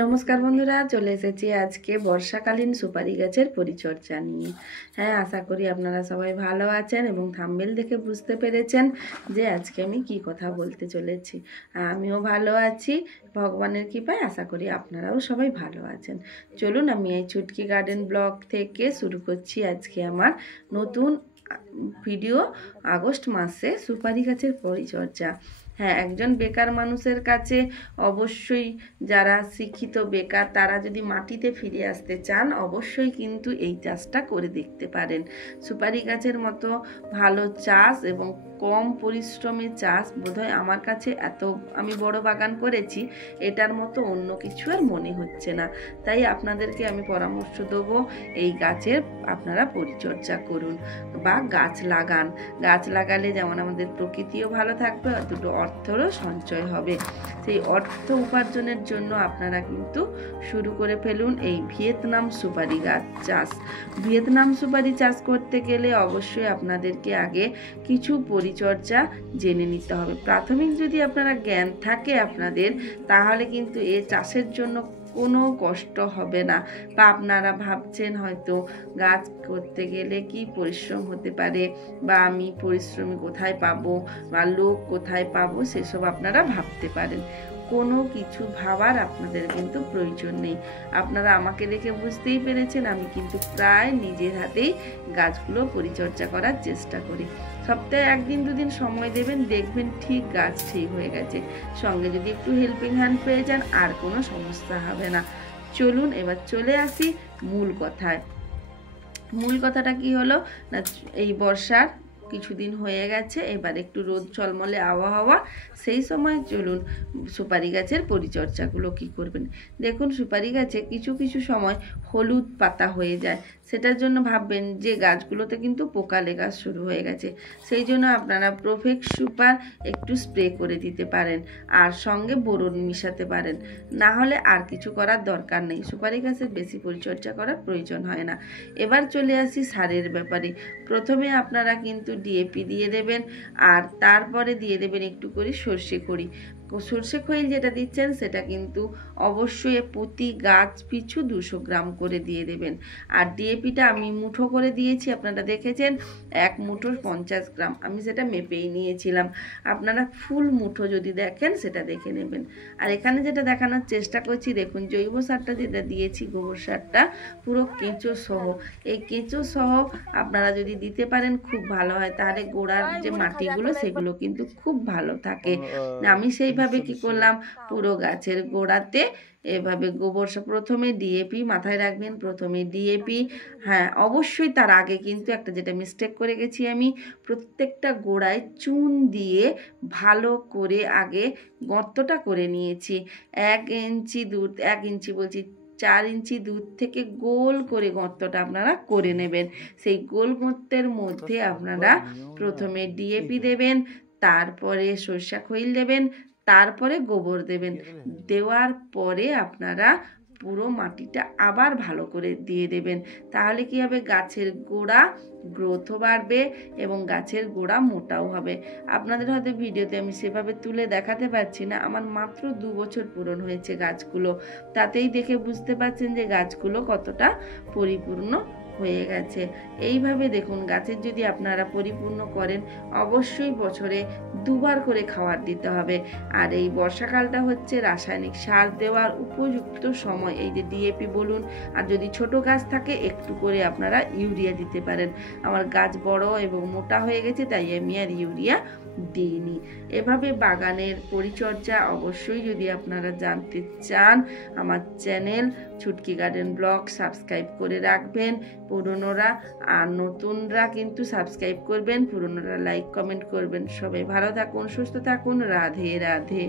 নমস্কার বন্ধুরা, চলে এসেছি আজকে বর্ষাকালীন সুপারি গাছের পরিচর্যা নিয়ে। হ্যাঁ, আশা করি আপনারা সবাই ভালো আছেন এবং থাম্বনেল দেখে বুঝতে পেরেছেন যে আজকে আমি কি কথা বলতে চলেছি। আমিও ভালো আছি, ভগবানের কৃপায়। আশা করি আপনারাও সবাই ভালো আছেন। চলুন, আমি এই চুটকি গার্ডেন ব্লগ থেকে শুরু করছি আজকে আমার নতুন ভিডিও। আগস্ট মাসে সুপারি গাছের পরিচর্যা। হ্যাঁ, একজন বেকার মানুষের কাছে অবশ্যই, যারা শিক্ষিত বেকার তারা যদি মাটিতে ফিরে আসতে চান, অবশ্যই কিন্তু এই চাষটা করে দেখতে পারেন। সুপারি গাছের মতো ভালো চাষ এবং কম পরিশ্রমে চাষ বোধহয় আমার কাছে, আমি বড় বাগান করেছি, এটার মতো অন্য কিছু আর মনে হচ্ছে না। তাই আপনাদেরকে আমি পরামর্শ দেবো, এই গাছের আপনারা পরিচর্যা করুন বা গাছ লাগান। গাছ লাগালে যেমন আমাদের প্রকৃতিও ভালো থাকবে, দুটো অর্থেরও সঞ্চয় হবে। সেই অর্থ উপার্জনের জন্য আপনারা কিন্তু শুরু করে ফেলুন এই ভিয়েতনাম সুপারি গাছ চাষ। ভিয়েতনাম সুপারি চাষ করতে গেলে অবশ্যই আপনাদেরকে আগে কিছু পরিচর্যা জেনে নিতে হবে। প্রাথমিক যদি আপনারা জ্ঞান থাকে আপনাদের, তাহলে কিন্তু এ চাষের জন্য কোনো কষ্ট হবে না। বা আপনারা ভাবছেন হয়তো গাছ করতে গেলে কি পরিশ্রম হতে পারে, বা আমি পরিশ্রমী কোথায় পাবো বা লোক কোথায় পাবো, সেসব আপনারা ভাবতে পারেন। কোনো কিছু ভাবার আপনাদের কিন্তু প্রয়োজন নেই। আপনারা আমাকে দেখে বুঝতেই পেরেছেন, আমি কিন্তু প্রায় নিজের হাতেই গাছগুলো পরিচর্যা করার চেষ্টা করি। সপ্তাহে একদিন দুদিন সময় দেবেন, দেখবেন ঠিক গাছ ঠিক হয়ে গেছে। সঙ্গে যদি একটু হেল্পিং হ্যান্ড পেয়ে যান, আর কোনো সমস্যা হবে না। চলুন এবার চলে আসি মূল কথায়। মূল কথাটা কি হলো না, এই বর্ষার কিছুদিন হয়ে গেছে, এবার একটু রোদ ঝলমলে আবহাওয়া, সেই সময় চলুন সুপারি গাছের পরিচর্যাগুলো কি করবেন। দেখুন, সুপারি গাছে কিছু কিছু সময় হলুদ পাতা হয়ে যায়, সেটার জন্য ভাববেন যে গাছগুলোতে কিন্তু পোকা লেগা শুরু হয়ে গেছে। সেই জন্য আপনারা প্রোফেক্স সুপার একটু স্প্রে করে দিতে পারেন, আর সঙ্গে বোরন মিশাতে পারেন। না হলে আর কিছু করার দরকার নেই, সুপারি গাছের বেশি পরিচর্যা করার প্রয়োজন হয় না। এবার চলে আসি সারের ব্যাপারে। প্রথমে আপনারা কিন্তু ডিএপি দিয়ে দেবেন, আর তারপরে দিয়ে দেবেন একটু করে সর্ষে খড়ি। সর্ষে খৈল যেটা দিচ্ছেন সেটা কিন্তু অবশ্যই প্রতি গাছ পিছু 200 গ্রাম করে দিয়ে দেবেন। আর ডিএপিটা আমি মুঠো করে দিয়েছি, আপনারা দেখেছেন 1 মুঠো 50 গ্রাম, আমি সেটা মেপেই নিয়েছিলাম। আপনারা ফুল মুঠো যদি দেখেন সেটা দেখে নেবেন। আর এখানে যেটা দেখানোর চেষ্টা করছি, দেখুন জৈব সারটা যেটা দিয়েছি, গোবর সারটা পুরো কেঁচো সহ। এই কেঁচো সহ আপনারা যদি দিতে পারেন খুব ভালো হয়, তাহলে গোড়ার যে মাটিগুলো সেগুলো কিন্তু খুব ভালো থাকে। আমি সেইভাবে কি করলাম, পুরো গাছের গোড়াতে এভাবে গোবর সার, প্রথমে ডিএপি, মাথায় রাখবেন প্রথমে ডিএপি। হ্যাঁ, অবশ্যই তার আগে কিন্তু একটা যেটা মিস্টেক করে গেছি, আমি প্রত্যেকটা গোড়ায় চুন দিয়ে ভালো করে আগে গর্তটা করে নিয়েছি। 1 ইঞ্চি বলছি, 4 ইঞ্চি দূর থেকে গোল করে গর্তটা আপনারা করে নেবেন। সেই গোল গর্তের মধ্যে আপনারা প্রথমে ডিএপি দেবেন, তারপরে সরষা খৈল দেবেন, তারপরে গোবর দেবেন। দেওয়ার পরে আপনারা পুরো মাটিটা আবার ভালো করে দিয়ে দেবেন। তাহলে কি হবে, গাছের গোড়া গ্রোথও বাড়বে এবং গাছের গোড়া মোটাও হবে। আপনাদের হয়তো ভিডিওতে আমি সেভাবে তুলে দেখাতে পারছি না, আমার মাত্র 2 বছর পূরণ হয়েছে গাছগুলো, তাতেই দেখে বুঝতে পারছেন যে গাছগুলো কতটা পরিপূর্ণ হয়ে গেছে। এইভাবে দেখুন, গাছের যদি আপনারা পরিপূর্ণ করেন, অবশ্যই বছরে 2 বার করে খাবার দিতে হবে। আর এই বর্ষাকালটা হচ্ছে রাসায়নিক সার দেওয়ার উপযুক্ত সময়। এই যে ডিএপি বলুন, আর যদি ছোট গাছ থাকে একটু করে আপনারা ইউরিয়া দিতে পারেন। আমার গাছ বড় এবং মোটা হয়ে গেছে, তাই আমি আর ইউরিয়া দিইনি। এভাবে বাগানের পরিচর্যা অবশ্যই যদি আপনারা জানতে চান, আমার চ্যানেল চুটকি গার্ডেন ব্লগ সাবস্ক্রাইব করে রাখবেন পুরনোরা, আর নতুনরা কিন্তু সাবস্ক্রাইব করবেন, পুরনোরা লাইক কমেন্ট করবেন। সবাই ভালো থাকুন, সুস্থ থাকুন, রাধে রাধে।